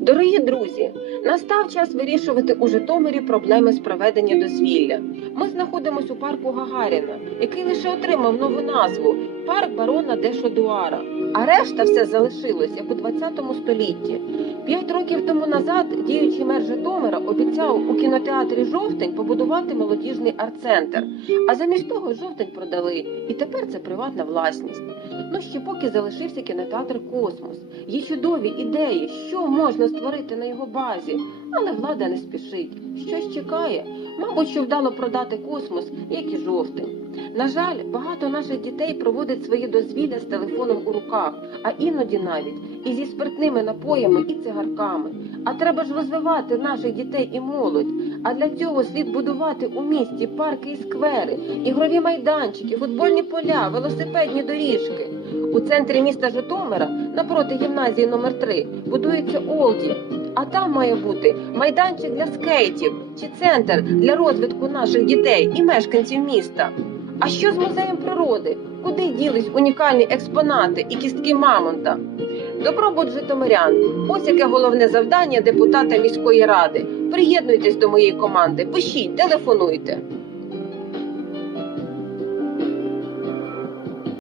Дорогі друзі, настав час вирішувати у Житомирі проблеми з проведення дозвілля. Ми знаходимося у парку Гагаріна, який лише отримав нову назву парк барона Дешодуара. А решта все залишилось як у 20 столітті. П'ять років тому назад діючий мер Житомира обіцяв у кінотеатрі Жовтень побудувати молодіжний арт-центр. А замість того жовтень продали, і тепер це приватна власність. Ну ще поки залишився кінотеатр Космос. Є чудові ідеї, що можна створити на його базі, але влада не спішить. Щось чекає. Мабуть, що вдало продати космос, як і жовтень. На жаль, багато наших дітей проводять своє дозвілля з телефоном у руках, а іноді навіть і зі спиртними напоями і цигарками. А треба ж розвивати наших дітей і молодь. А для цього слід будувати у місті парки і сквери, ігрові майданчики, футбольні поля, велосипедні доріжки. У центрі міста Житомира, напроти гімназії номер 3 будується Олді. А там має бути майданчик для скейтів чи центр для розвитку наших дітей і мешканців міста. А що з музеєм природи? Куди ділись унікальні експонати і кістки мамонта? Добробут Житомирян. Ось яке головне завдання депутата міської ради. Приєднуйтесь до моєї команди, пишіть, телефонуйте.